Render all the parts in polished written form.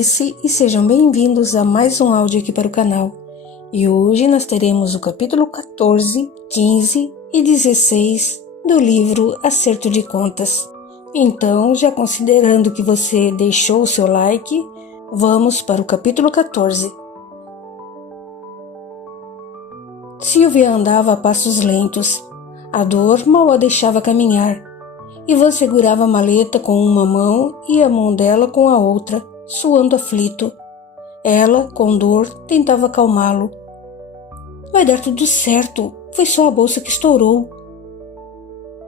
Alice e sejam bem-vindos a mais um áudio aqui para o canal. E hoje nós teremos o capítulo 14, 15 e 16 do livro Acerto de Contas. Então, já considerando que você deixou o seu like, vamos para o capítulo 14. Sylvia andava a passos lentos. A dor mal a deixava caminhar. Ivan segurava a maleta com uma mão e a mão dela com a outra, suando aflito. Ela, com dor, tentava acalmá-lo. Vai dar tudo certo, foi só a bolsa que estourou.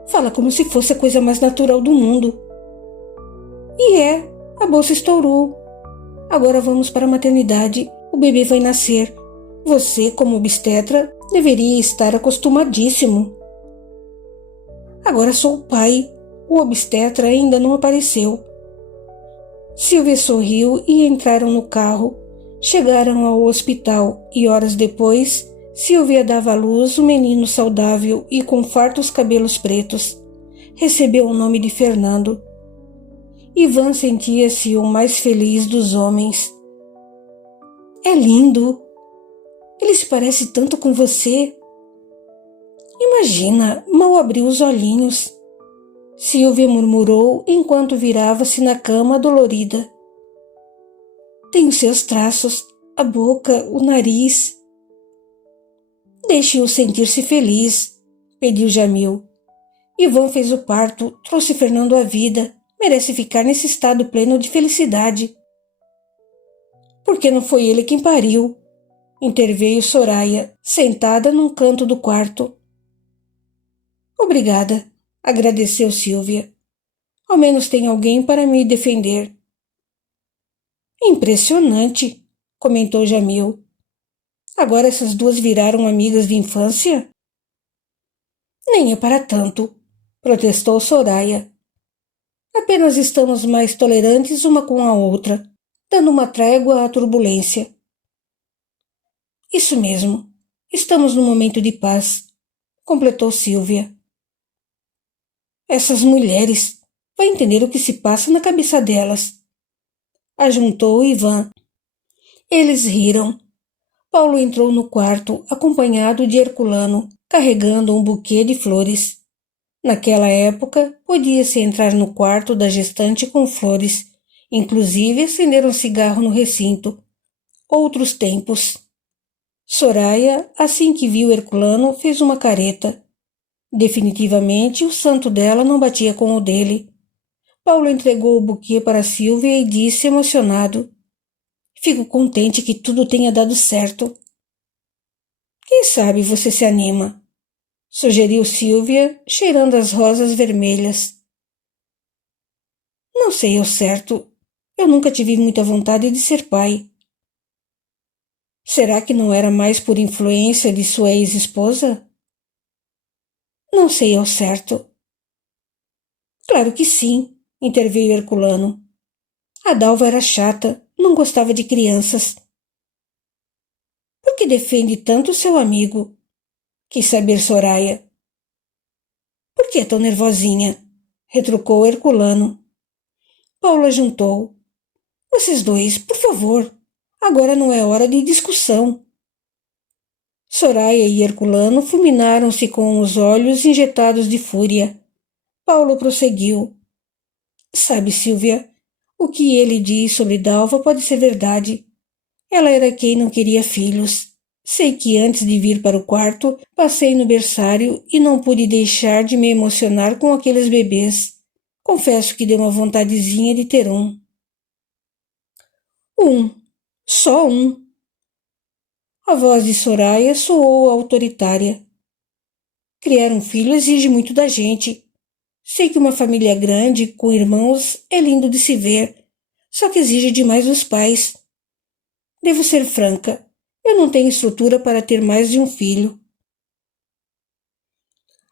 Fala como se fosse a coisa mais natural do mundo. E a bolsa estourou. Agora vamos para a maternidade, o bebê vai nascer. Você, como obstetra, deveria estar acostumadíssimo. Agora sou o pai. O obstetra ainda não apareceu. Sylvia sorriu e entraram no carro. Chegaram ao hospital e horas depois, Sylvia dava à luz um menino saudável e com fartos cabelos pretos. Recebeu o nome de Fernando. Ivan sentia-se o mais feliz dos homens. É lindo! Ele se parece tanto com você. Imagina, mal abriu os olhinhos. Sylvia murmurou enquanto virava-se na cama dolorida. Tem os seus traços, a boca, o nariz. Deixe-o sentir-se feliz, pediu Jamil. Ivan fez o parto, trouxe Fernando à vida, merece ficar nesse estado pleno de felicidade. Porque não foi ele quem pariu, interveio Soraya, sentada num canto do quarto. Obrigada, agradeceu Sylvia. Ao menos tem alguém para me defender. Impressionante, comentou Jamil. Agora essas duas viraram amigas de infância? Nem é para tanto, protestou Soraya. Apenas estamos mais tolerantes uma com a outra, dando uma trégua à turbulência. Isso mesmo, estamos num momento de paz, completou Sylvia. Essas mulheres, vai entender o que se passa na cabeça delas. Ajuntou Ivan. Eles riram. Paulo entrou no quarto, acompanhado de Herculano, carregando um buquê de flores. Naquela época, podia-se entrar no quarto da gestante com flores, inclusive acender um cigarro no recinto. Outros tempos. Soraya, assim que viu Herculano, fez uma careta. Definitivamente, o santo dela não batia com o dele. Paulo entregou o buquê para Sylvia e disse emocionado: Fico contente que tudo tenha dado certo. Quem sabe você se anima? Sugeriu Sylvia, cheirando as rosas vermelhas. Não sei ao certo. Eu nunca tive muita vontade de ser pai. Será que não era mais por influência de sua ex-esposa? Não sei ao certo. Claro que sim, interveio Herculano. A Dalva era chata, não gostava de crianças. Por que defende tanto seu amigo? Quis saber Soraya. Por que é tão nervosinha? Retrucou Herculano. Paula juntou. Vocês dois, por favor, agora não é hora de discussão. Soraya e Herculano fulminaram-se com os olhos injetados de fúria. Paulo prosseguiu. Sabe, Sylvia, o que ele diz sobre Dalva pode ser verdade. Ela era quem não queria filhos. Sei que antes de vir para o quarto, passei no berçário e não pude deixar de me emocionar com aqueles bebês. Confesso que deu uma vontadezinha de ter um. Só um. A voz de Soraya soou autoritária. Criar um filho exige muito da gente. Sei que uma família grande, com irmãos, é lindo de se ver, só que exige demais dos pais. Devo ser franca, eu não tenho estrutura para ter mais de um filho.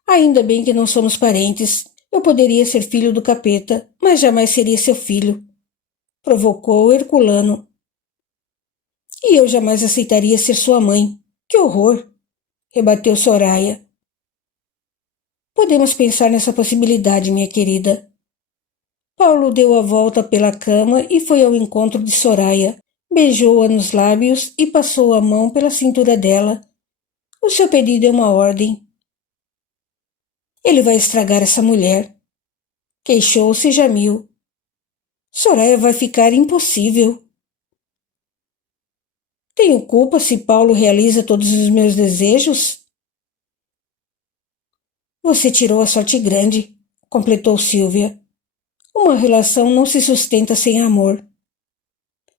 Ainda bem que não somos parentes. Eu poderia ser filho do capeta, mas jamais seria seu filho. Provocou Herculano. E eu jamais aceitaria ser sua mãe. Que horror! Rebateu Soraya. Podemos pensar nessa possibilidade, minha querida. Paulo deu a volta pela cama e foi ao encontro de Soraya. Beijou-a nos lábios e passou a mão pela cintura dela. O seu pedido é uma ordem. Ele vai estragar essa mulher. Queixou-se Jamil. Soraya vai ficar impossível. Tenho culpa se Paulo realiza todos os meus desejos? Você tirou a sorte grande, completou Silvia. Uma relação não se sustenta sem amor.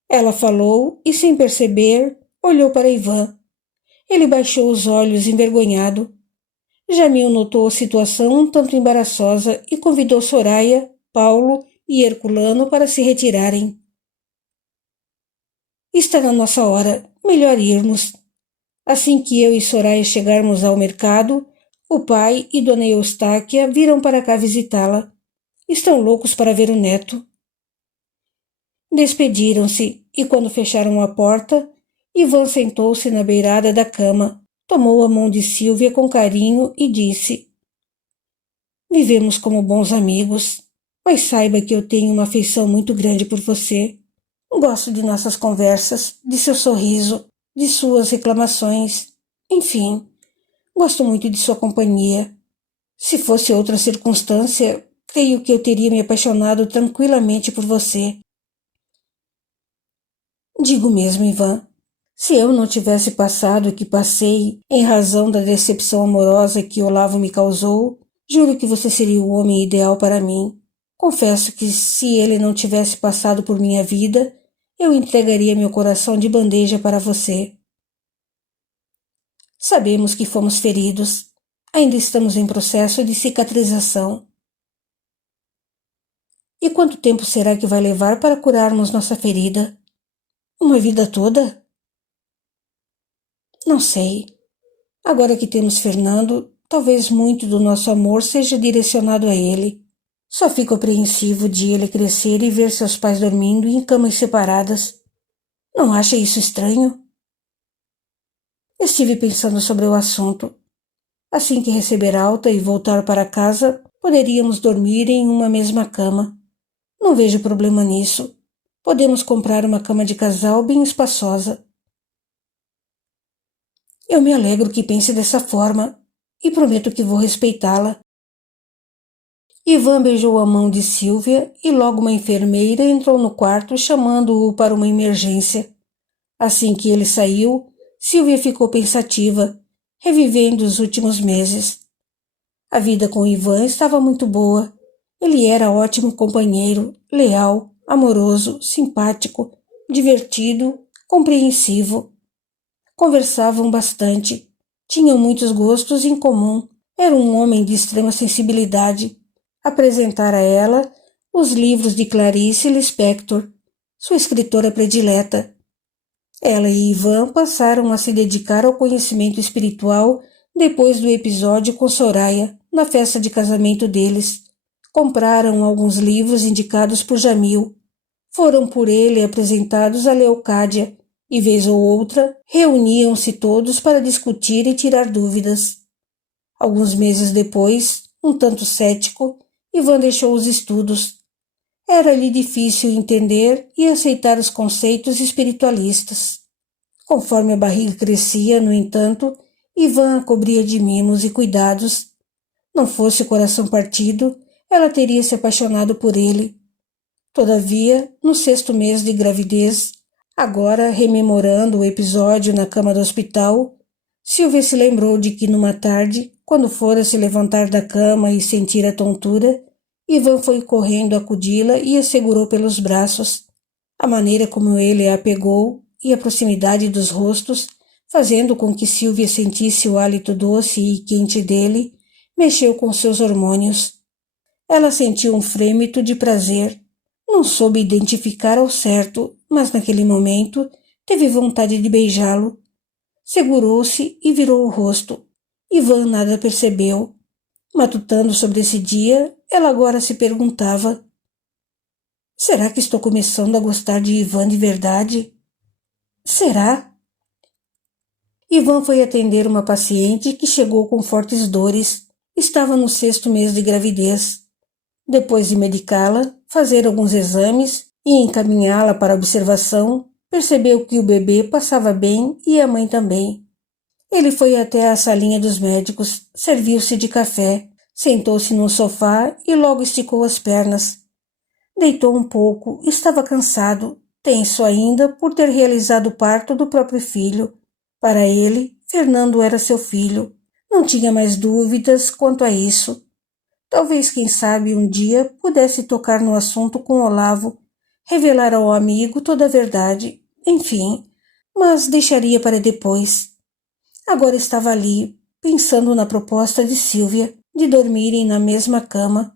Ela falou e, sem perceber, olhou para Ivan. Ele baixou os olhos, envergonhado. Jamil notou a situação um tanto embaraçosa e convidou Soraya, Paulo e Herculano para se retirarem. Está na nossa hora, melhor irmos. Assim que eu e Soraya chegarmos ao mercado, o pai e Dona Eustáquia virão para cá visitá-la. Estão loucos para ver o neto. Despediram-se e, quando fecharam a porta, Ivan sentou-se na beirada da cama, tomou a mão de Silvia com carinho e disse: Vivemos como bons amigos, mas saiba que eu tenho uma afeição muito grande por você. Gosto de nossas conversas, de seu sorriso, de suas reclamações. Enfim, gosto muito de sua companhia. Se fosse outra circunstância, creio que eu teria me apaixonado tranquilamente por você. Digo mesmo, Ivan. Se eu não tivesse passado o que passei em razão da decepção amorosa que Olavo me causou, juro que você seria o homem ideal para mim. Confesso que se ele não tivesse passado por minha vida, eu entregaria meu coração de bandeja para você. Sabemos que fomos feridos. Ainda estamos em processo de cicatrização. E quanto tempo será que vai levar para curarmos nossa ferida? Uma vida toda? Não sei. Agora que temos Fernando, talvez muito do nosso amor seja direcionado a ele. Só fico apreensivo de ele crescer e ver seus pais dormindo em camas separadas. Não acha isso estranho? Estive pensando sobre o assunto. Assim que receber alta e voltar para casa, poderíamos dormir em uma mesma cama. Não vejo problema nisso. Podemos comprar uma cama de casal bem espaçosa. Eu me alegro que pense dessa forma e prometo que vou respeitá-la. Ivan beijou a mão de Silvia e logo uma enfermeira entrou no quarto chamando-o para uma emergência. Assim que ele saiu, Silvia ficou pensativa, revivendo os últimos meses. A vida com Ivan estava muito boa. Ele era ótimo companheiro, leal, amoroso, simpático, divertido, compreensivo. Conversavam bastante, tinham muitos gostos em comum. Era um homem de extrema sensibilidade. Apresentara a ela os livros de Clarice Lispector, sua escritora predileta. Ela e Ivan passaram a se dedicar ao conhecimento espiritual depois do episódio com Soraya, na festa de casamento deles. Compraram alguns livros indicados por Jamil. Foram por ele apresentados a Leocádia e, vez ou outra, reuniam-se todos para discutir e tirar dúvidas. Alguns meses depois, um tanto cético, Ivan deixou os estudos. Era-lhe difícil entender e aceitar os conceitos espiritualistas. Conforme a barriga crescia, no entanto, Ivan a cobria de mimos e cuidados. Não fosse o coração partido, ela teria se apaixonado por ele. Todavia, no 6º mês de gravidez, agora rememorando o episódio na cama do hospital, Silvia se lembrou de que numa tarde, quando fora se levantar da cama e sentir a tontura, Ivan foi correndo acudi-la e a segurou pelos braços. A maneira como ele a pegou e a proximidade dos rostos, fazendo com que Silvia sentisse o hálito doce e quente dele, mexeu com seus hormônios. Ela sentiu um frêmito de prazer. Não soube identificar ao certo, mas naquele momento teve vontade de beijá-lo. Segurou-se e virou o rosto. Ivan nada percebeu. Matutando sobre esse dia, ela agora se perguntava: será que estou começando a gostar de Ivan de verdade? Será? Ivan foi atender uma paciente que chegou com fortes dores. Estava no 6º mês de gravidez. Depois de medicá-la, fazer alguns exames e encaminhá-la para observação, percebeu que o bebê passava bem e a mãe também. Ele foi até a salinha dos médicos, serviu-se de café, sentou-se no sofá e logo esticou as pernas. Deitou um pouco, estava cansado, tenso ainda por ter realizado o parto do próprio filho. Para ele, Fernando era seu filho. Não tinha mais dúvidas quanto a isso. Talvez, quem sabe, um dia pudesse tocar no assunto com Olavo, revelar ao amigo toda a verdade, enfim, mas deixaria para depois. Agora estava ali, pensando na proposta de Sílvia de dormirem na mesma cama.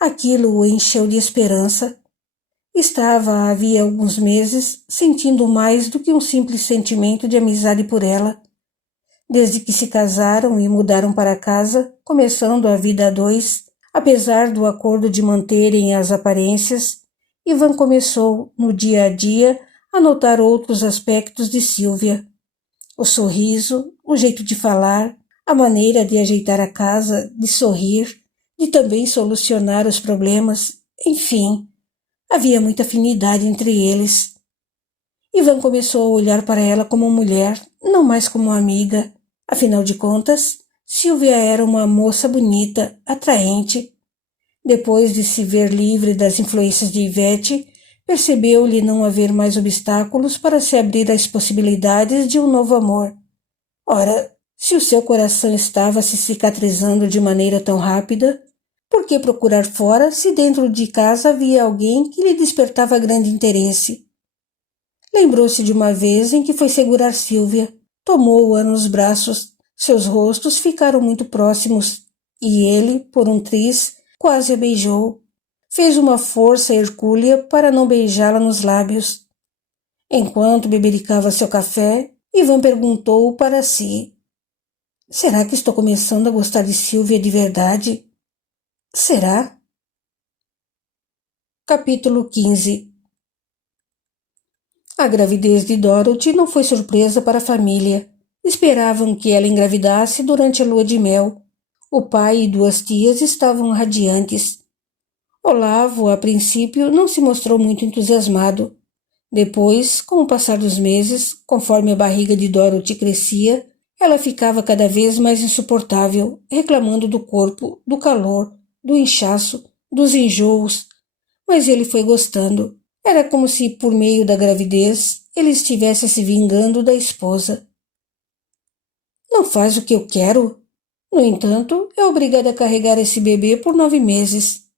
Aquilo o encheu de esperança. Estava, havia alguns meses, sentindo mais do que um simples sentimento de amizade por ela. Desde que se casaram e mudaram para casa, começando a vida a dois, apesar do acordo de manterem as aparências, Ivan começou, no dia a dia, a notar outros aspectos de Sílvia. O sorriso, o jeito de falar, a maneira de ajeitar a casa, de sorrir, de também solucionar os problemas, enfim, havia muita afinidade entre eles. Ivan começou a olhar para ela como mulher, não mais como amiga. Afinal de contas, Sílvia era uma moça bonita, atraente. Depois de se ver livre das influências de Ivete, percebeu-lhe não haver mais obstáculos para se abrir às possibilidades de um novo amor. Ora, se o seu coração estava se cicatrizando de maneira tão rápida, por que procurar fora se dentro de casa havia alguém que lhe despertava grande interesse? Lembrou-se de uma vez em que foi segurar Sílvia, tomou-a nos braços, seus rostos ficaram muito próximos, e ele, por um triz, quase a beijou. Fez uma força hercúlea para não beijá-la nos lábios. Enquanto bebericava seu café, Ivan perguntou para si: será que estou começando a gostar de Sílvia de verdade? Será? Capítulo 15. A gravidez de Dorothy não foi surpresa para a família. Esperavam que ela engravidasse durante a lua de mel. O pai e duas tias estavam radiantes. Olavo, a princípio, não se mostrou muito entusiasmado. Depois, com o passar dos meses, conforme a barriga de Dorothy crescia, ela ficava cada vez mais insuportável, reclamando do corpo, do calor, do inchaço, dos enjoos. Mas ele foi gostando. Era como se, por meio da gravidez, ele estivesse se vingando da esposa. Não faz o que eu quero? No entanto, é obrigada a carregar esse bebê por 9 meses.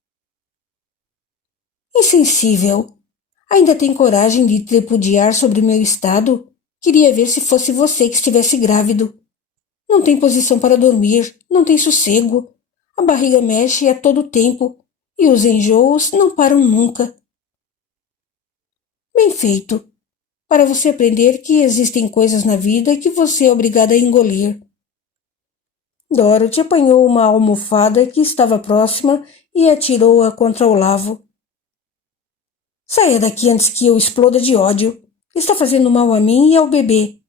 Insensível! Ainda tem coragem de tripudiar sobre o meu estado? Queria ver se fosse você que estivesse grávido. Não tem posição para dormir, não tem sossego. A barriga mexe a todo tempo e os enjoos não param nunca. Bem feito, para você aprender que existem coisas na vida que você é obrigada a engolir. Dorothy apanhou uma almofada que estava próxima e atirou-a contra Olavo. Saia daqui antes que eu exploda de ódio. Está fazendo mal a mim e ao bebê.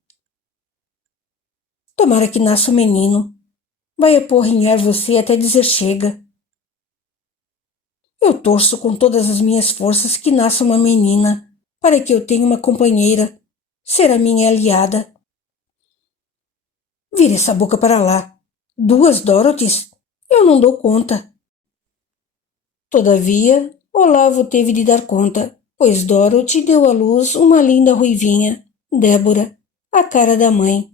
Tomara que nasça um menino. Vai aporrinhar você até dizer chega. Eu torço com todas as minhas forças que nasça uma menina, para que eu tenha uma companheira, será minha aliada. Vire essa boca para lá. 2 Dorothys? Eu não dou conta. Todavia, Olavo teve de dar conta, pois Dorothy deu à luz uma linda ruivinha, Débora, a cara da mãe.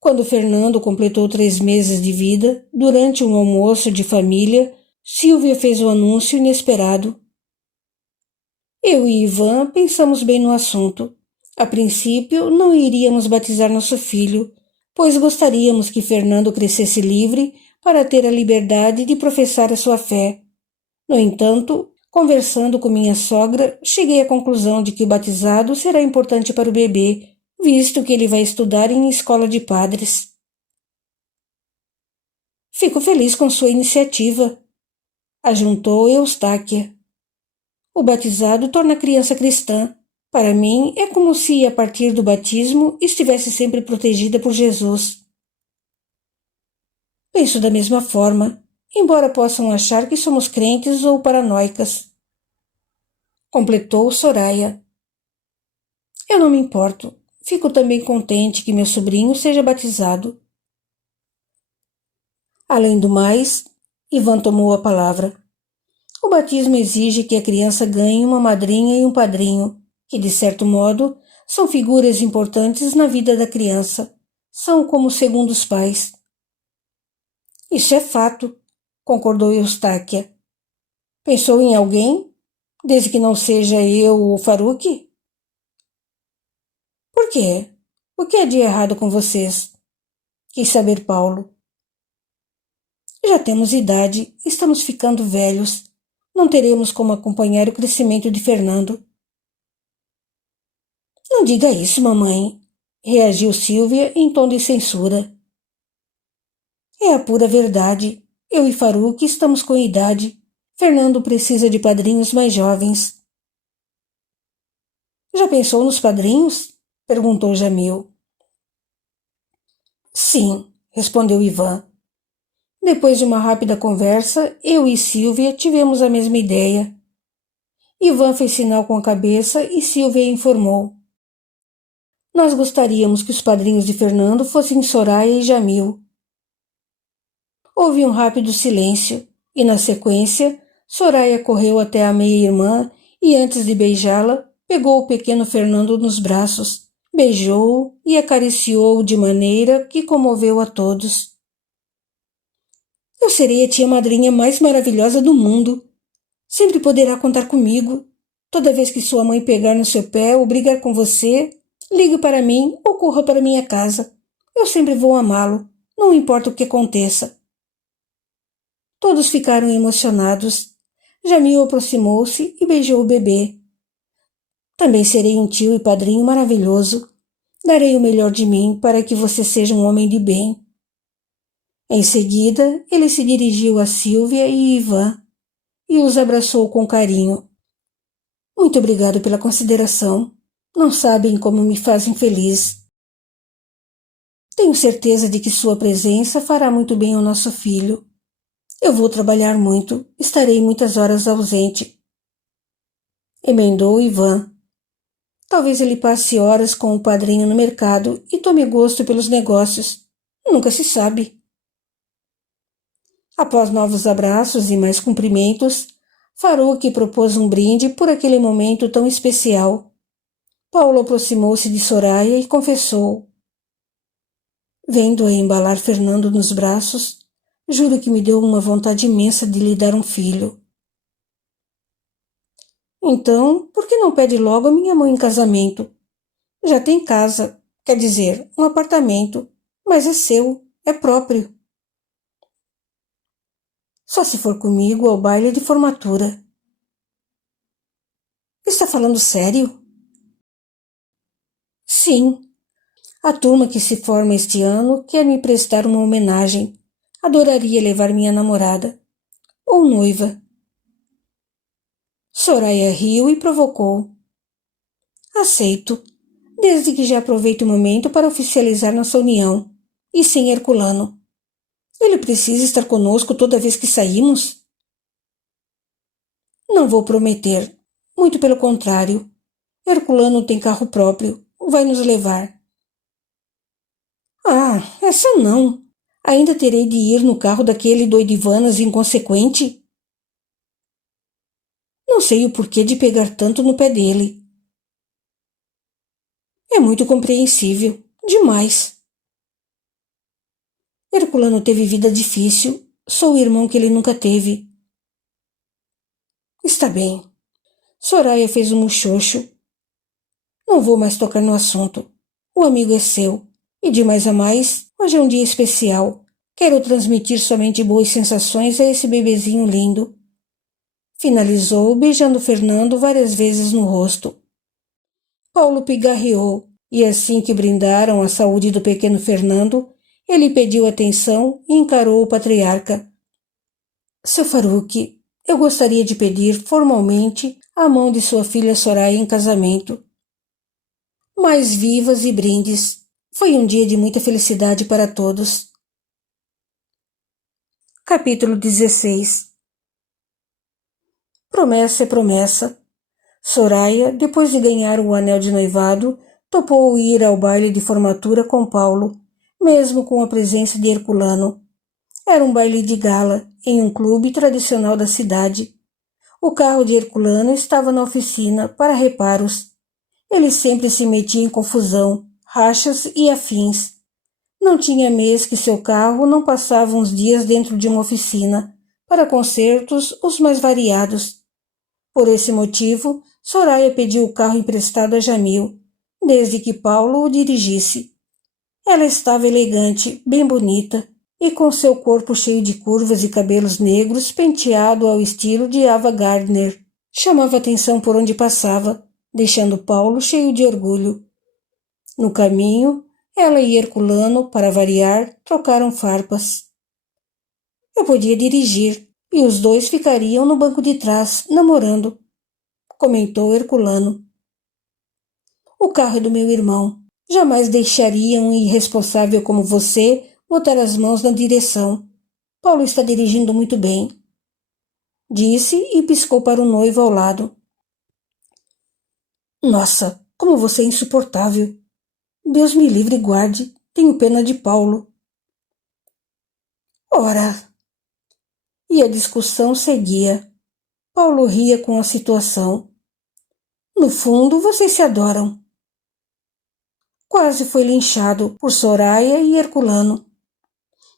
Quando Fernando completou 3 meses de vida, durante um almoço de família, Sílvia fez o anúncio inesperado. Eu e Ivan pensamos bem no assunto. A princípio, não iríamos batizar nosso filho, pois gostaríamos que Fernando crescesse livre para ter a liberdade de professar a sua fé. No entanto, conversando com minha sogra, cheguei à conclusão de que o batizado será importante para o bebê, visto que ele vai estudar em escola de padres. Fico feliz com sua iniciativa, ajuntou Eustáquia. O batizado torna a criança cristã. Para mim, é como se, a partir do batismo, estivesse sempre protegida por Jesus. Penso da mesma forma. embora possam achar que somos crentes ou paranoicas. Completou Soraya. Eu não me importo. Fico também contente que meu sobrinho seja batizado. Além do mais, Ivan tomou a palavra. O batismo exige que a criança ganhe uma madrinha e um padrinho, que, de certo modo, são figuras importantes na vida da criança. São como segundos pais. Isso é fato, concordou Eustáquia. Pensou em alguém? Desde que não seja eu ou Faruque? Por quê? O que é de errado com vocês? Quis saber Paulo. Já temos idade, estamos ficando velhos. Não teremos como acompanhar o crescimento de Fernando. Não diga isso, mamãe, reagiu Silvia em tom de censura. É a pura verdade. Eu e Faruque estamos com idade. Fernando precisa de padrinhos mais jovens. Já pensou nos padrinhos? Perguntou Jamil. Sim, respondeu Ivan. Depois de uma rápida conversa, eu e Silvia tivemos a mesma ideia. Ivan fez sinal com a cabeça e Silvia informou. Nós gostaríamos que os padrinhos de Fernando fossem Soraya e Jamil. Houve um rápido silêncio e, na sequência, Soraya correu até a meia-irmã e, antes de beijá-la, pegou o pequeno Fernando nos braços, beijou-o e acariciou-o de maneira que comoveu a todos. Eu serei a tia madrinha mais maravilhosa do mundo. Sempre poderá contar comigo. Toda vez que sua mãe pegar no seu pé ou brigar com você, ligue para mim ou corra para minha casa. Eu sempre vou amá-lo, não importa o que aconteça. Todos ficaram emocionados. Jamil aproximou-se e beijou o bebê. Também serei um tio e padrinho maravilhoso. Darei o melhor de mim para que você seja um homem de bem. Em seguida, ele se dirigiu a Silvia e Ivan e os abraçou com carinho. Muito obrigado pela consideração. Não sabem como me fazem feliz. Tenho certeza de que sua presença fará muito bem ao nosso filho. Eu vou trabalhar muito, estarei muitas horas ausente. Emendou Ivan. Talvez ele passe horas com o padrinho no mercado e tome gosto pelos negócios. Nunca se sabe. Após novos abraços e mais cumprimentos, Faruque propôs um brinde por aquele momento tão especial. Paulo aproximou-se de Soraya e confessou. Vendo-a embalar Fernando nos braços, juro que me deu uma vontade imensa de lhe dar um filho. Então, por que não pede logo a minha mãe em casamento? Já tem casa, quer dizer, um apartamento, mas é seu, é próprio. Só se for comigo ao baile de formatura. Está falando sério? Sim. A turma que se forma este ano quer me prestar uma homenagem. Adoraria levar minha namorada. Ou noiva. Soraya riu e provocou. Aceito, desde que já aproveite o momento para oficializar nossa união. E sem Herculano. Ele precisa estar conosco toda vez que saímos? Não vou prometer. Muito pelo contrário. Herculano tem carro próprio. Vai nos levar. Ah, essa não. Ainda terei de ir no carro daquele doidivanas inconsequente? Não sei o porquê de pegar tanto no pé dele. É muito compreensível. Demais. Herculano teve vida difícil. Sou o irmão que ele nunca teve. Está bem. Soraya fez um muxoxo. Não vou mais tocar no assunto. O amigo é seu. E de mais a mais, hoje é um dia especial. Quero transmitir somente boas sensações a esse bebezinho lindo. Finalizou, beijando Fernando várias vezes no rosto. Paulo pigarreou, e assim que brindaram a saúde do pequeno Fernando, ele pediu atenção e encarou o patriarca. Seu Faruque, eu gostaria de pedir formalmente a mão de sua filha Soraya em casamento. Mais vivas e brindes. Foi um dia de muita felicidade para todos. Capítulo 16. Promessa é promessa. Soraya, depois de ganhar o anel de noivado, topou ir ao baile de formatura com Paulo, mesmo com a presença de Herculano. Era um baile de gala, em um clube tradicional da cidade. O carro de Herculano estava na oficina para reparos. Ele sempre se metia em confusão, rachas e afins. Não tinha mês que seu carro não passava uns dias dentro de uma oficina, para concertos os mais variados. Por esse motivo, Soraya pediu o carro emprestado a Jamil, desde que Paulo o dirigisse. Ela estava elegante, bem bonita, e com seu corpo cheio de curvas e cabelos negros penteado ao estilo de Ava Gardner. Chamava atenção por onde passava, deixando Paulo cheio de orgulho. No caminho, ela e Herculano, para variar, trocaram farpas. Eu podia dirigir, e os dois ficariam no banco de trás, namorando, comentou Herculano. O carro é do meu irmão. Jamais deixaria um irresponsável como você botar as mãos na direção. Paulo está dirigindo muito bem, disse e piscou para o noivo ao lado. Nossa, como você é insuportável. Deus me livre e guarde, tenho pena de Paulo. Ora! E a discussão seguia. Paulo ria com a situação. No fundo, vocês se adoram. Quase foi linchado por Soraya e Herculano.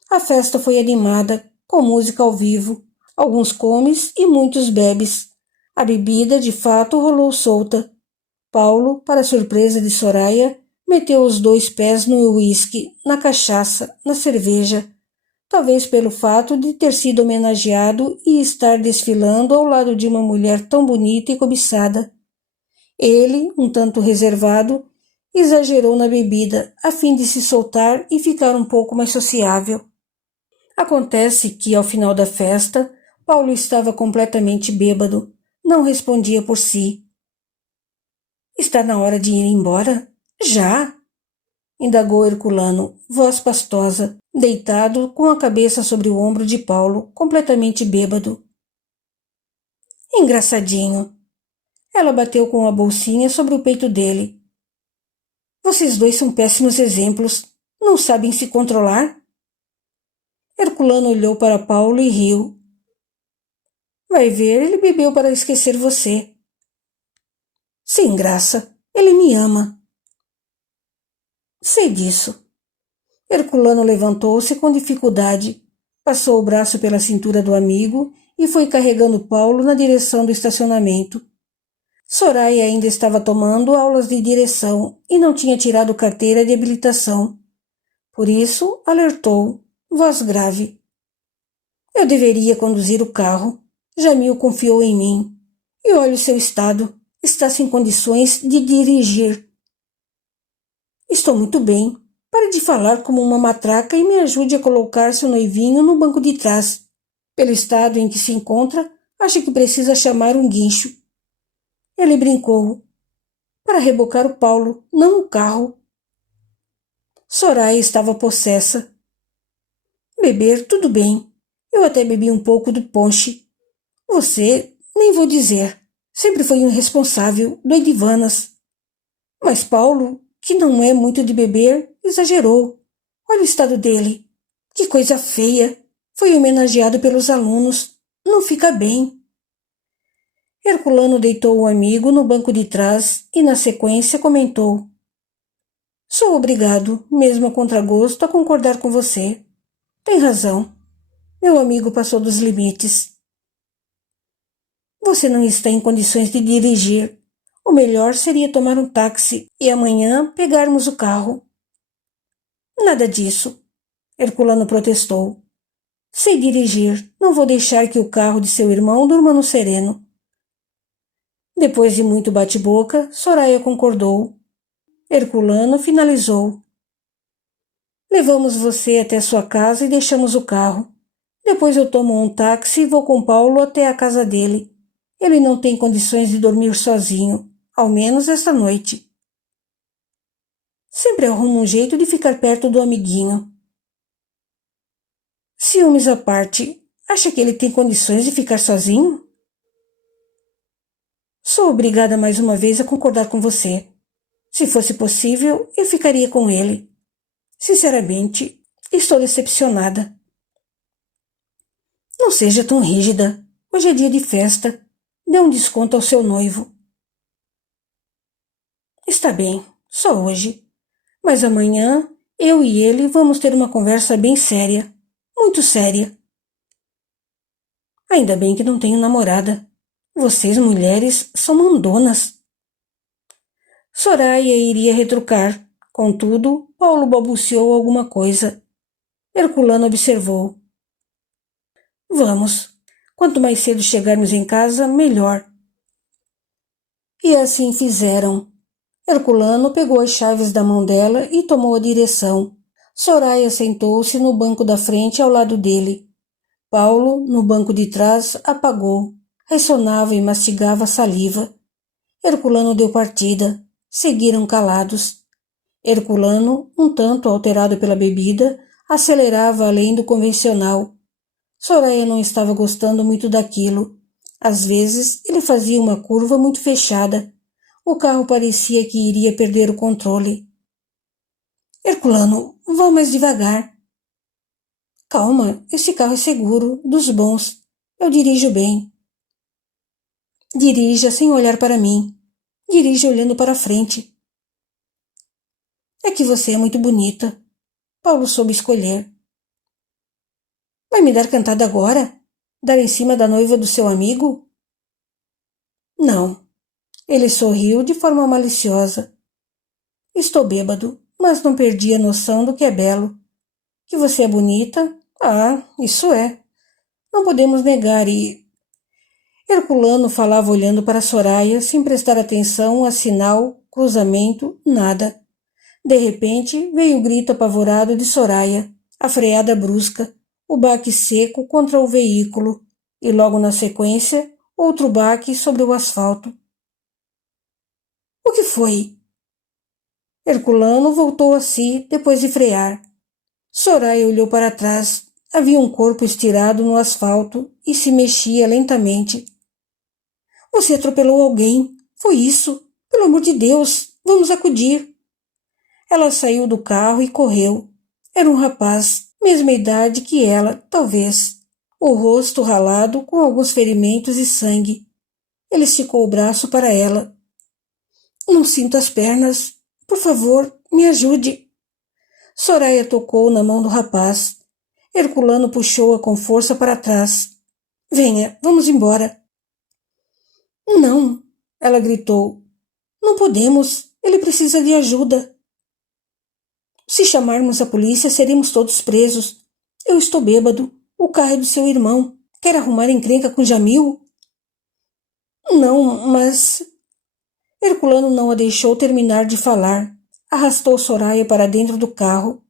A festa foi animada, com música ao vivo, alguns comes e muitos bebes. A bebida, de fato, rolou solta. Paulo, para surpresa de Soraya, meteu os 2 pés no uísque, na cachaça, na cerveja, talvez pelo fato de ter sido homenageado e estar desfilando ao lado de uma mulher tão bonita e cobiçada. Ele, um tanto reservado, exagerou na bebida, a fim de se soltar e ficar um pouco mais sociável. Acontece que, ao final da festa, Paulo estava completamente bêbado, não respondia por si. Está na hora de ir embora? Já? Indagou Herculano, voz pastosa, deitado com a cabeça sobre o ombro de Paulo, completamente bêbado. Engraçadinho. Ela bateu com a bolsinha sobre o peito dele. Vocês dois são péssimos exemplos. Não sabem se controlar? Herculano olhou para Paulo e riu. Vai ver, ele bebeu para esquecer você. Sem graça. Ele me ama. Sei disso. Herculano levantou-se com dificuldade, passou o braço pela cintura do amigo e foi carregando Paulo na direção do estacionamento. Soraya ainda estava tomando aulas de direção e não tinha tirado carteira de habilitação. Por isso, alertou, voz grave. Eu deveria conduzir o carro. Jamil confiou em mim. E olhe o seu estado. Está sem condições de dirigir. Estou muito bem. Pare de falar como uma matraca e me ajude a colocar seu noivinho no banco de trás. Pelo estado em que se encontra, acho que precisa chamar um guincho. Ele brincou. Para rebocar o Paulo, não o carro. Soraya estava possessa. Beber, tudo bem. Eu até bebi um pouco do ponche. Você, nem vou dizer. Sempre foi um irresponsável, doidivanas. Mas Paulo, que não é muito de beber, exagerou. Olha o estado dele. Que coisa feia. Foi homenageado pelos alunos. Não fica bem. Herculano deitou o amigo no banco de trás e, na sequência, comentou. Sou obrigado, mesmo a contragosto, a concordar com você. Tem razão. Meu amigo passou dos limites. Você não está em condições de dirigir. O melhor seria tomar um táxi e amanhã pegarmos o carro. Nada disso. Herculano protestou. Sei dirigir. Não vou deixar que o carro de seu irmão durma no sereno. Depois de muito bate-boca, Soraya concordou. Herculano finalizou. Levamos você até sua casa e deixamos o carro. Depois eu tomo um táxi e vou com Paulo até a casa dele. Ele não tem condições de dormir sozinho, ao menos esta noite. Sempre arruma um jeito de ficar perto do amiguinho. Ciúmes à parte, acha que ele tem condições de ficar sozinho? Sou obrigada mais uma vez a concordar com você. Se fosse possível, eu ficaria com ele. Sinceramente, estou decepcionada. Não seja tão rígida. Hoje é dia de festa. Dê um desconto ao seu noivo. Está bem, só hoje. Mas amanhã, eu e ele vamos ter uma conversa bem séria. Muito séria. Ainda bem que não tenho namorada. Vocês, mulheres, são mandonas. Soraya iria retrucar. Contudo, Paulo balbuciou alguma coisa. Herculano observou. Vamos. Quanto mais cedo chegarmos em casa, melhor. E assim fizeram. Herculano pegou as chaves da mão dela e tomou a direção. Soraya sentou-se no banco da frente ao lado dele. Paulo, no banco de trás, apagou. Ressonava e mastigava saliva. Herculano deu partida. Seguiram calados. Herculano, um tanto alterado pela bebida, acelerava além do convencional. Soraya não estava gostando muito daquilo. Às vezes, ele fazia uma curva muito fechada. O carro parecia que iria perder o controle. Herculano, vá mais devagar. Calma, esse carro é seguro, dos bons. Eu dirijo bem. Dirija sem olhar para mim. Dirija olhando para frente. É que você é muito bonita. Paulo soube escolher. Vai me dar cantada agora? Dar em cima da noiva do seu amigo? Não. Ele sorriu de forma maliciosa. Estou bêbado, mas não perdi a noção do que é belo. Que você é bonita? Ah, isso é. Não podemos negar e... Herculano falava olhando para Soraya, sem prestar atenção a sinal, cruzamento, nada. De repente, veio o grito apavorado de Soraya, a freada brusca, o baque seco contra o veículo, e logo na sequência, outro baque sobre o asfalto. O que foi? Herculano voltou a si depois de frear. Soraya olhou para trás. Havia um corpo estirado no asfalto e se mexia lentamente. Você atropelou alguém. Foi isso. Pelo amor de Deus, vamos acudir. Ela saiu do carro e correu. Era um rapaz, mesma idade que ela, talvez. O rosto ralado com alguns ferimentos e sangue. Ele esticou o braço para ela. Não sinto as pernas. Por favor, me ajude. Soraya tocou na mão do rapaz. Herculano puxou-a com força para trás. Venha, vamos embora. Não, ela gritou. Não podemos. Ele precisa de ajuda. Se chamarmos a polícia, seremos todos presos. Eu estou bêbado. O carro é do seu irmão. Quer arrumar encrenca com Jamil? Não, mas... Herculano não a deixou terminar de falar. Arrastou Soraya para dentro do carro.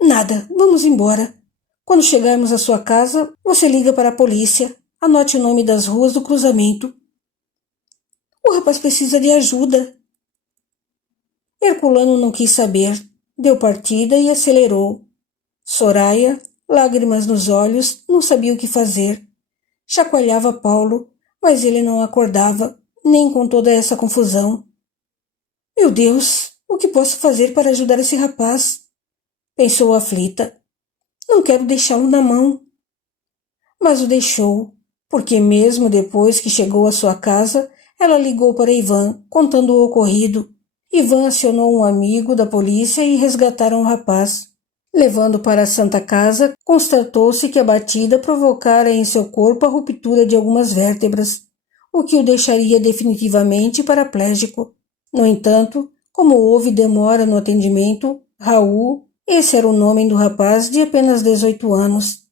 Nada, vamos embora. Quando chegarmos à sua casa, você liga para a polícia. Anote o nome das ruas do cruzamento. O rapaz precisa de ajuda. Herculano não quis saber. Deu partida e acelerou. Soraya, lágrimas nos olhos, não sabia o que fazer. Chacoalhava Paulo, mas ele não acordava, nem com toda essa confusão. Meu Deus, o que posso fazer para ajudar esse rapaz? Pensou aflita. Não quero deixá-lo na mão. Mas o deixou, porque mesmo depois que chegou à sua casa, ela ligou para Ivan, contando o ocorrido. Ivan acionou um amigo da polícia e resgataram o rapaz. Levando para a Santa Casa, constatou-se que a batida provocara em seu corpo a ruptura de algumas vértebras, o que o deixaria definitivamente paraplégico. No entanto, como houve demora no atendimento, Raul, esse era o nome do rapaz de apenas 18 anos,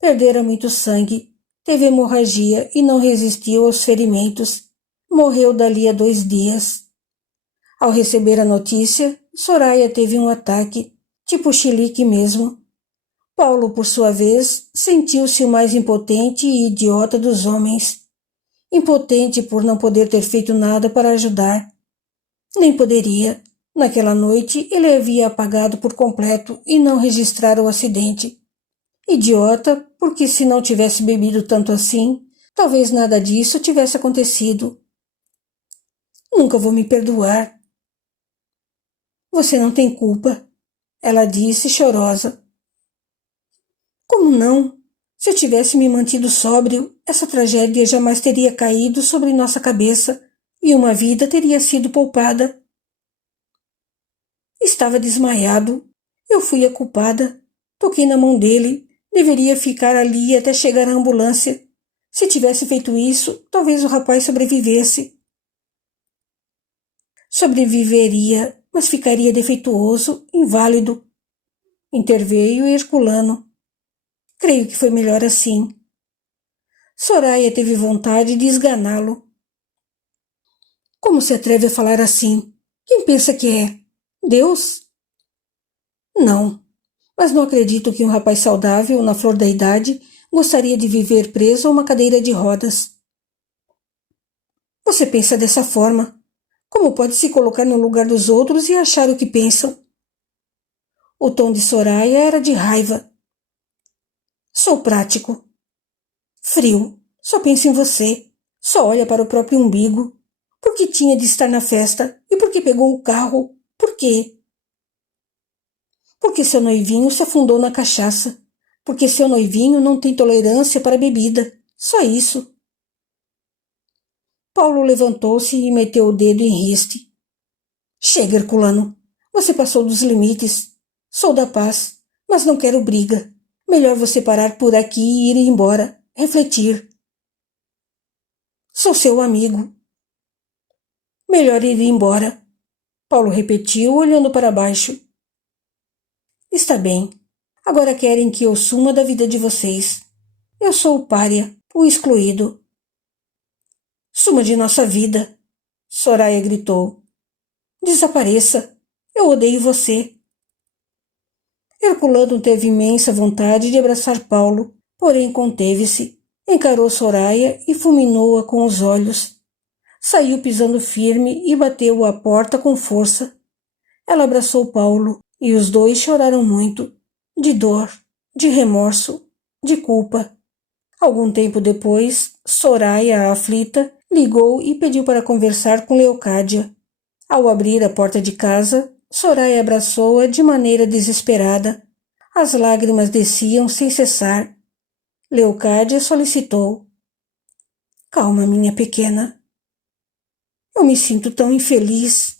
perdera muito sangue, teve hemorragia e não resistiu aos ferimentos. Morreu dali a 2 dias. Ao receber a notícia, Soraya teve um ataque, tipo chilique mesmo. Paulo, por sua vez, sentiu-se o mais impotente e idiota dos homens. Impotente por não poder ter feito nada para ajudar. Nem poderia. Naquela noite ele havia apagado por completo e não registrara o acidente. Idiota, porque se não tivesse bebido tanto assim, talvez nada disso tivesse acontecido. Nunca vou me perdoar. Você não tem culpa, ela disse chorosa. Como não? Se eu tivesse me mantido sóbrio, essa tragédia jamais teria caído sobre nossa cabeça e uma vida teria sido poupada. Estava desmaiado. Eu fui a culpada. Toquei na mão dele. Deveria ficar ali até chegar a ambulância. Se tivesse feito isso, talvez o rapaz sobrevivesse. Sobreviveria, mas ficaria defeituoso, inválido. Interveio Herculano. Creio que foi melhor assim. Soraya teve vontade de esganá-lo. Como se atreve a falar assim? Quem pensa que é? Deus? Não, mas não acredito que um rapaz saudável, na flor da idade, gostaria de viver preso a uma cadeira de rodas. Você pensa dessa forma. Como pode se colocar no lugar dos outros e achar o que pensam? O tom de Soraya era de raiva. Sou prático. Frio. Só pensa em você. Só olha para o próprio umbigo. Por que tinha de estar na festa? E por que pegou o carro? Por quê? Porque seu noivinho se afundou na cachaça. Porque seu noivinho não tem tolerância para bebida. Só isso. Paulo levantou-se e meteu o dedo em riste. Chega, Herculano. Você passou dos limites. Sou da paz, mas não quero briga. Melhor você parar por aqui e ir embora. Refletir. Sou seu amigo. Melhor ir embora. Paulo repetiu, olhando para baixo. Está bem. Agora querem que eu suma da vida de vocês. Eu sou o pária, o excluído. Suma de nossa vida, Soraya gritou. Desapareça. Eu odeio você. Herculano teve imensa vontade de abraçar Paulo, porém conteve-se, encarou Soraya e fulminou-a com os olhos. Saiu pisando firme e bateu à porta com força. Ela abraçou Paulo e os dois choraram muito, de dor, de remorso, de culpa. Algum tempo depois, Soraya, aflita, ligou e pediu para conversar com Leocádia. Ao abrir a porta de casa, Soraya abraçou-a de maneira desesperada. As lágrimas desciam sem cessar. Leocádia solicitou. Calma, minha pequena. Eu me sinto tão infeliz.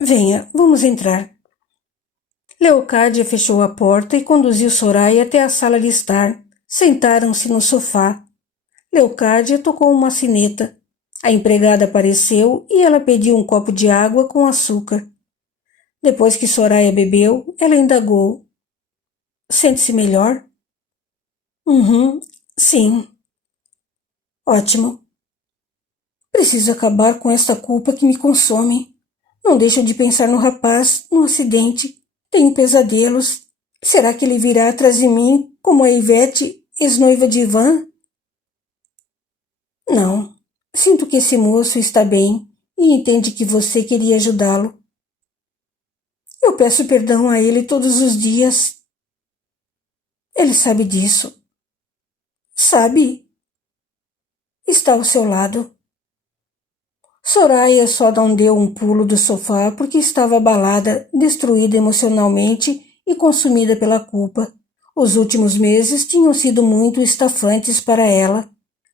Venha, vamos entrar. Leocádia fechou a porta e conduziu Soraya até a sala de estar. Sentaram-se no sofá. Leocádia tocou uma sineta. A empregada apareceu e ela pediu um copo de água com açúcar. Depois que Soraya bebeu, ela indagou. Sente-se melhor? Sim. Ótimo. Preciso acabar com esta culpa que me consome. Não deixo de pensar no rapaz, no acidente. Tenho pesadelos. Será que ele virá atrás de mim, como a Ivete, ex-noiva de Ivan? Não. Sinto que esse moço está bem e entende que você queria ajudá-lo. Eu peço perdão a ele todos os dias. Ele sabe disso. Sabe? Está ao seu lado. Soraya só não deu um pulo do sofá porque estava abalada, destruída emocionalmente e consumida pela culpa. Os últimos meses tinham sido muito estafantes para ela.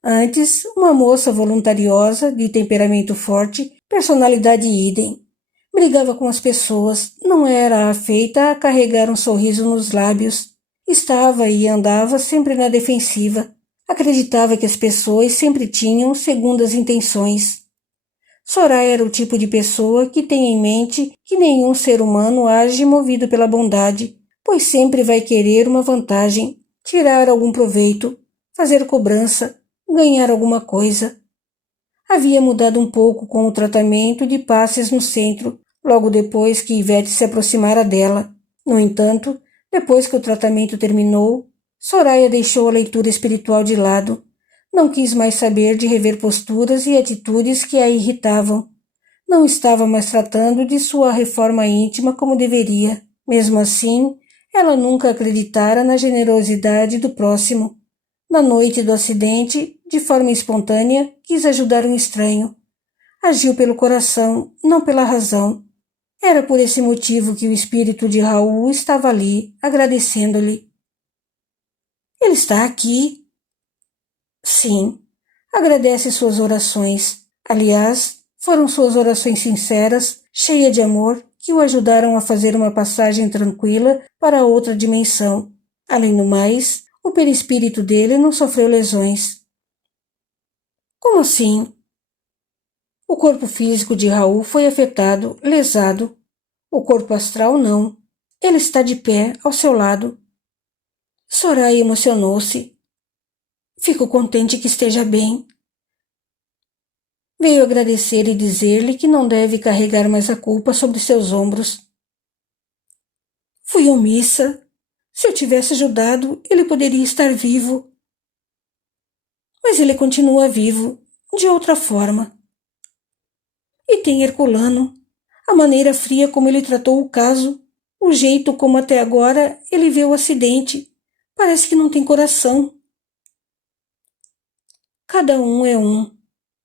Antes, uma moça voluntariosa, de temperamento forte, personalidade idem. Brigava com as pessoas, não era afeita a carregar um sorriso nos lábios. Estava e andava sempre na defensiva. Acreditava que as pessoas sempre tinham segundas intenções. Soraya era o tipo de pessoa que tem em mente que nenhum ser humano age movido pela bondade, pois sempre vai querer uma vantagem, tirar algum proveito, fazer cobrança, ganhar alguma coisa. Havia mudado um pouco com o tratamento de passes no centro, logo depois que Ivete se aproximara dela. No entanto, depois que o tratamento terminou, Soraya deixou a leitura espiritual de lado. Não quis mais saber de rever posturas e atitudes que a irritavam. Não estava mais tratando de sua reforma íntima como deveria. Mesmo assim, Ela nunca acreditara na generosidade do próximo. Na noite do acidente, de forma espontânea, quis ajudar um estranho. Agiu pelo coração, não pela razão. Era por esse motivo que o espírito de Raul estava ali, agradecendo-lhe. Ele está aqui? Sim. Agradece suas orações. Aliás, foram suas orações sinceras, cheias de amor, que o ajudaram a fazer uma passagem tranquila para outra dimensão. Além do mais, o perispírito dele não sofreu lesões. Como assim? O corpo físico de Raul foi afetado, lesado. O corpo astral não. Ele está de pé, ao seu lado. Soraya emocionou-se. Fico contente que esteja bem. Veio agradecer e dizer-lhe que não deve carregar mais a culpa sobre seus ombros. Fui omissa. Se eu tivesse ajudado, ele poderia estar vivo. Mas ele continua vivo, de outra forma. E tem Herculano. A maneira fria como ele tratou o caso, o jeito como até agora ele vê o acidente. Parece que não tem coração. Cada um é um.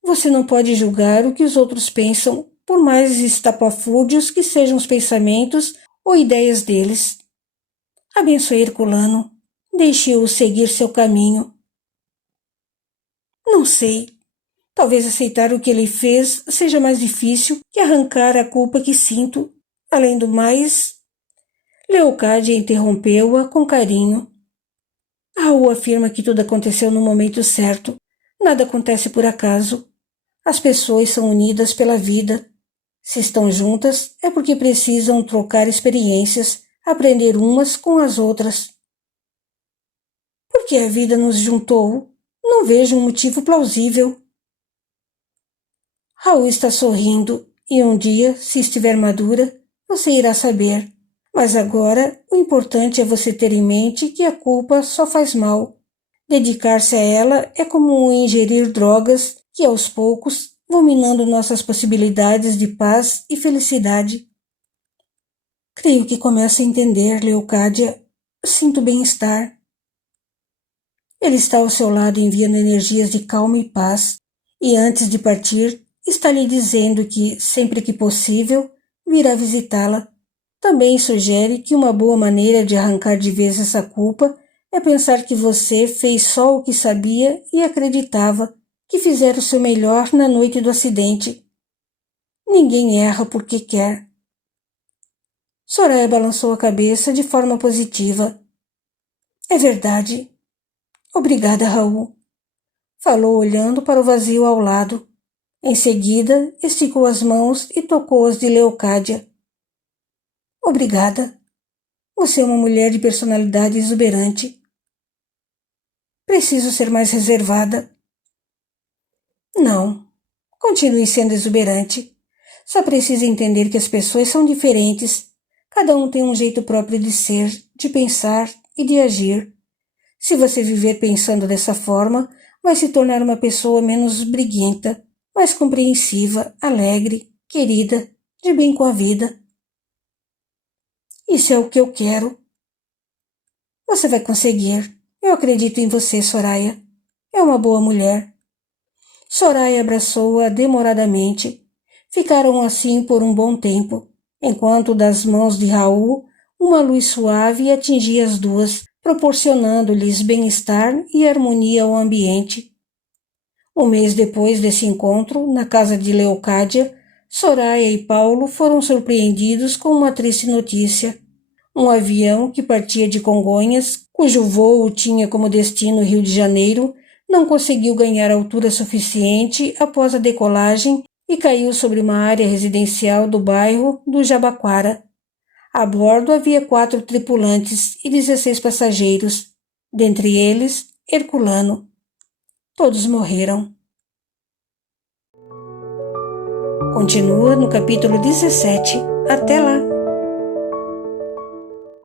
Você não pode julgar o que os outros pensam, por mais estapafúrdios que sejam os pensamentos ou ideias deles. Abençoe Herculano. Deixe-o seguir seu caminho. Não sei. Talvez aceitar o que ele fez seja mais difícil que arrancar a culpa que sinto. Além do mais... Leocádia interrompeu-a com carinho. Raul afirma que tudo aconteceu no momento certo. Nada acontece por acaso. As pessoas são unidas pela vida. Se estão juntas, é porque precisam trocar experiências, aprender umas com as outras. Por que a vida nos juntou? Não vejo um motivo plausível. Raul está sorrindo, e um dia, se estiver madura, você irá saber. Mas agora, o importante é você ter em mente que a culpa só faz mal. Dedicar-se a ela é como ingerir drogas que, aos poucos, vão minando nossas possibilidades de paz e felicidade. Creio que começo a entender, Leocádia. Sinto bem-estar. Ele está ao seu lado enviando energias de calma e paz, e antes de partir, está lhe dizendo que, sempre que possível, virá visitá-la. Também sugere que uma boa maneira de arrancar de vez essa culpa é pensar que você fez só o que sabia e acreditava, que fizera o seu melhor na noite do acidente. Ninguém erra porque quer. Soraya balançou a cabeça de forma positiva. É verdade. Obrigada, Raul. Falou olhando para o vazio ao lado. Em seguida, esticou as mãos e tocou as de Leocádia. Obrigada. Você é uma mulher de personalidade exuberante. Preciso ser mais reservada. Não. Continue sendo exuberante. Só precisa entender que as pessoas são diferentes. Cada um tem um jeito próprio de ser, de pensar e de agir. Se você viver pensando dessa forma, vai se tornar uma pessoa menos briguenta, mais compreensiva, alegre, querida, de bem com a vida. Isso é o que eu quero. Você vai conseguir. Eu acredito em você, Soraya. É uma boa mulher. Soraya abraçou-a demoradamente. Ficaram assim por um bom tempo, enquanto das mãos de Raul uma luz suave atingia as duas, proporcionando-lhes bem-estar e harmonia ao ambiente. Um mês depois desse encontro, na casa de Leocádia, Soraya e Paulo foram surpreendidos com uma triste notícia. Um avião que partia de Congonhas, cujo voo tinha como destino Rio de Janeiro, não conseguiu ganhar altura suficiente após a decolagem e caiu sobre uma área residencial do bairro do Jabaquara. A bordo havia 4 tripulantes e 16 passageiros, dentre eles Herculano. Todos morreram. Continua no capítulo 17. Até lá!